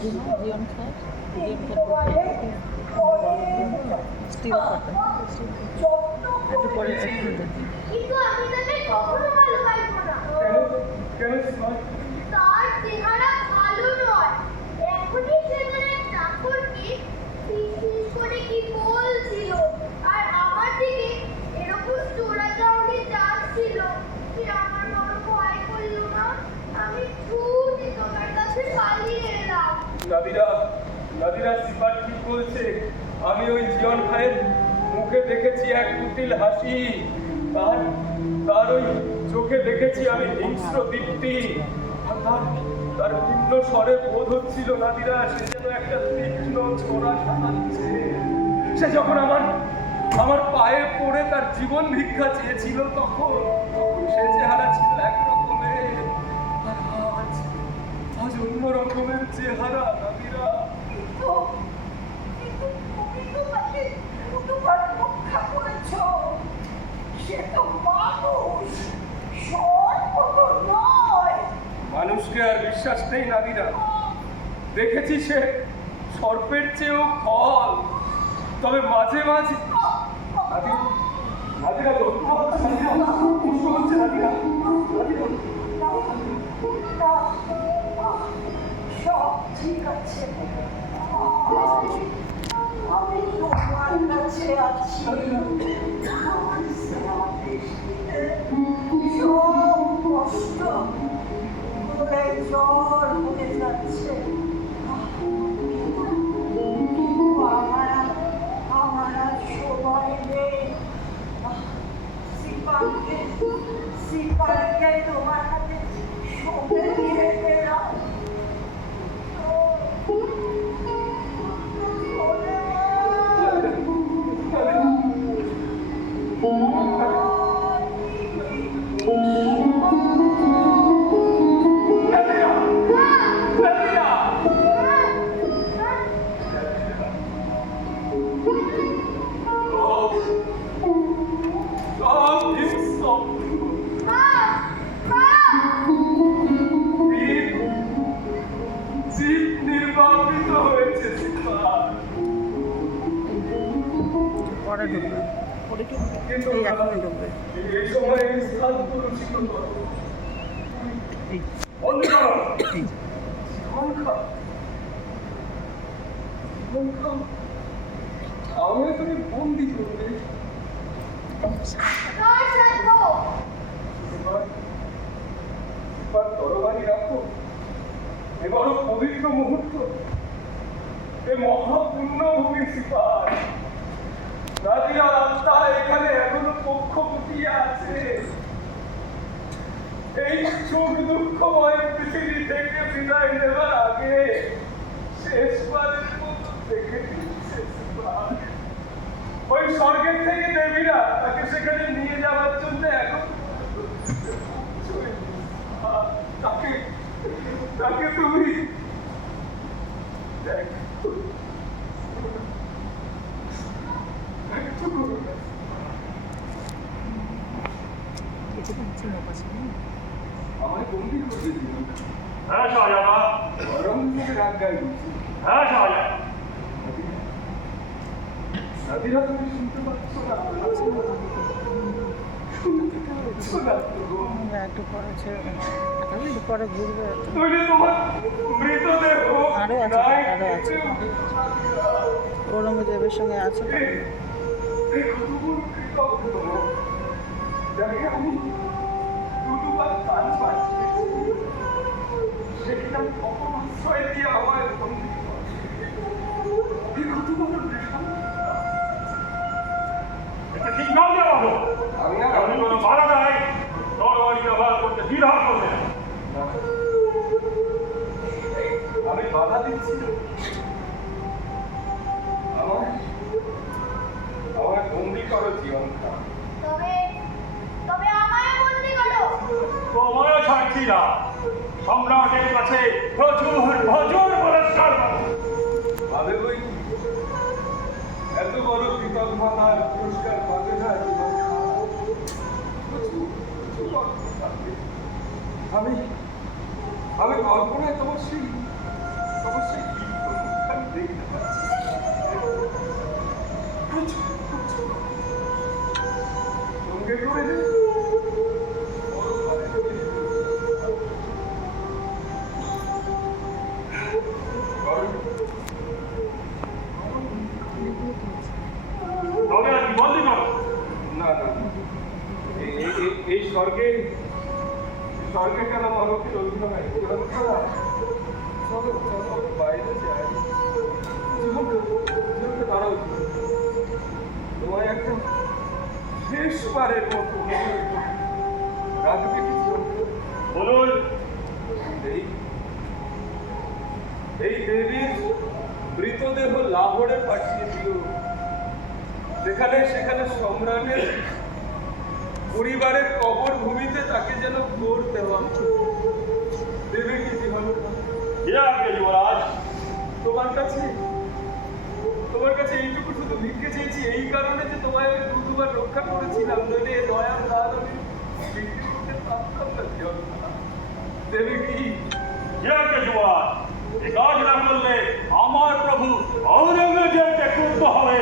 জিয়ন খায় জিয়ন still cotton একটু পরে একটু কেন কেন তার চেহারা ভালো নয় এখনই সে যেন এক চাকরকে ফিসফিস করে কি বলছিল আর আমার দিকে এরকম চোরা চাউনি যাচ্ছিল সে আমার বড় ভয় করল না আমি ছুটে তোমার কাছে পালিয়ে এলাম নাদিরা নাদিরা সিপার ঠিক বলছে আমি ওই জিয়ন ভাইয়ের মুখে দেখেছি এক কুটিল হাসি। তার তার ওই চোখে দেখেছি আমি হিংস্র দীপ্তি। তার তার ভিন্ন স্বরে বোধ হচ্ছিল নাদিরা সে যেন একটা তীক্ষ্ণ ছোড়া সাজাচ্ছে সে যখন আমার আমার পায়ে পড়ে তার জীবন ভিক্ষা চেয়েছিল তখন সে চেহারা ছিল এক মানুষ সর্বত নয়। মানুষকে আর বিশ্বাস নেই নাদিরা দেখেছি সে সর্পের চেয়েও ফল। তবে মাঝে মাঝে নাদিরা নাদিরা যত্ন হচ্ছে নাদিরা হচ্ছে নাদিরা নাদিরা না, না, সব ঠিক আছে আমি তোমার কাছে আছি সেবা সব কষ্ট ঘুরে জল হয়ে যাচ্ছে আমার আমার সময় নেই সিপাহকে সিপাহকে তোমার হাতে সঁপে দিয়ে গেলাম পরে ঢুকবে? কি এই এখনই আমি তুমি বন্দি করবে। তরবারি রাখো। এবার পবিত্র মুহূর্ত। এ মহাপুণ্যভূমি সিপার নাদিরা আত্মা এখানে এখনও পক্ষ আছে এই সুখ দুঃখময় পৃথিবী থেকে বিদায় নেবার আগে ওই থেকে তাকে সেখানে নিয়ে যাওয়ার জন্য এখন তাকে তাকে তুমি। দেখো। কিছু দিচ্ছি না পাশে আমায় বন্দি করে দিল হ্যাঁ হ্যাঁ নাদিরা তুমি শুনতে পাচ্ছ না? আমরা একটু পরে ছেড়ে একটু পরে ঘুরবে আরও আছে, আরও আছে। ঔরঙ্গজেবের সঙ্গে আছে যাকে আমি দুবার কান পাচ্ছি সেটা কখন আশ্রয় দিয়ে বড় বৃষণ। এটা ঠিক নাম দেওয়া হলো আমি আমি কোনো ব্যবহার করতে দ্বিধা করবে আমি বাধা দিচ্ছি তোমায় ছাড়ছি না সম্রাটের কাছে প্রচুর প্রচুর পুরস্কার ভাবে ওই এত বড় কৃতজ্ঞতার পুরস্কার পাবে না আমি আমি কল্পনায় তোমার সেই তোমার সেই দেখতে এই- স্বর্গে স্বর্গে কেন? চলো চলো বাইরে জীবনকে দাঁড়াও তোমায় একটা শেষবারের মতো রাখবে কি বলুন। এই এই দেবীর মৃতদেহ লাহোরে পাঠিয়ে দিল সেখানে সেখানে সম্রাটের পরিবারের কবর ভূমিতে তাকে যেন ভোর দেওয়া দেবে কি জীবন? যুবরাজ। তোমার কাছে তোমার কাছে এইটুকু শুধু ভিক্ষে চেয়েছি এই কারণে যে তোমায় আমি দু দুবার রক্ষা করেছিলাম। নইলে দয়ার দান আমি করতে পারতাম না দেবে কি? কাজ না করলে আমার প্রভু ঔরঙ্গজেবকে ক্রুদ্ধ হবে।